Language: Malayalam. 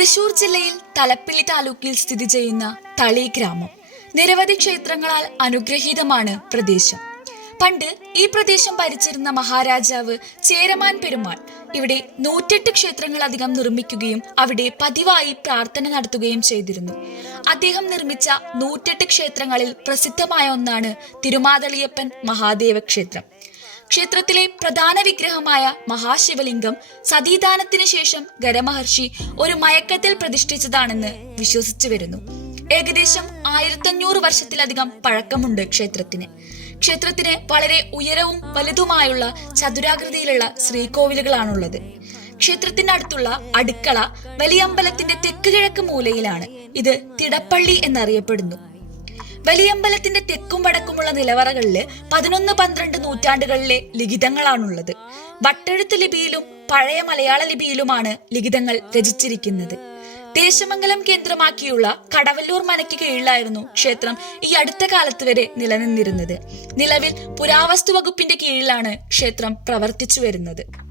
തൃശൂർ ജില്ലയിൽ തലപ്പിള്ളി താലൂക്കിൽ സ്ഥിതി ചെയ്യുന്ന തളി ഗ്രാമം. നിരവധി ക്ഷേത്രങ്ങളാൽ അനുഗ്രഹീതമാണ് പ്രദേശം. പണ്ട് ഈ പ്രദേശം ഭരിച്ചിരുന്ന മഹാരാജാവ് ചേരമാൻ പെരുമാൾ ഇവിടെ നൂറ്റെട്ട് ക്ഷേത്രങ്ങളധികം നിർമ്മിക്കുകയും അവിടെ പതിവായി പ്രാർത്ഥന നടത്തുകയും ചെയ്തിരുന്നു. അദ്ദേഹം നിർമ്മിച്ച നൂറ്റെട്ട് ക്ഷേത്രങ്ങളിൽ പ്രസിദ്ധമായ ഒന്നാണ് തിരുമാതളിയപ്പൻ മഹാദേവ ക്ഷേത്രം ക്ഷേത്രത്തിലെ പ്രധാന വിഗ്രഹമായ മഹാശിവലിംഗം സതീദാനത്തിന് ശേഷം ഗരമഹർഷി ഒരു മയക്കത്തിൽ പ്രതിഷ്ഠിച്ചതാണെന്ന് വിശ്വസിച്ചു വരുന്നു. ഏകദേശം ആയിരത്തഞ്ഞൂറ് വർഷത്തിലധികം പഴക്കമുണ്ട് ക്ഷേത്രത്തിന്. ക്ഷേത്രത്തിന് വളരെ ഉയരവും വലുതുമായുള്ള ചതുരാകൃതിയിലുള്ള ശ്രീകോവിലുകളാണുള്ളത്. ക്ഷേത്രത്തിന്റെ അടുത്തുള്ള അടുക്കള വലിയമ്പലത്തിന്റെ തെക്ക് കിഴക്ക് മൂലയിലാണ്. ഇത് തിടപ്പള്ളി എന്നറിയപ്പെടുന്നു. വലിയമ്പലത്തിന്റെ തെക്കും വടക്കുമുള്ള നിലവറകളിൽ പതിനൊന്ന് പന്ത്രണ്ട് നൂറ്റാണ്ടുകളിലെ ലിഖിതങ്ങളാണുള്ളത്. വട്ടെഴുത്ത് ലിപിയിലും പഴയ മലയാള ലിപിയിലുമാണ് ലിഖിതങ്ങൾ രചിച്ചിരിക്കുന്നത്. ദേശമംഗലം കേന്ദ്രമാക്കിയുള്ള കടവല്ലൂർ മനയ്ക്ക് കീഴിലായിരുന്നു ക്ഷേത്രം ഈ അടുത്ത കാലത്ത് വരെ നിലനിന്നിരുന്നത്. നിലവിൽ പുരാവസ്തു വകുപ്പിന്റെ കീഴിലാണ് ക്ഷേത്രം പ്രവർത്തിച്ചു വരുന്നത്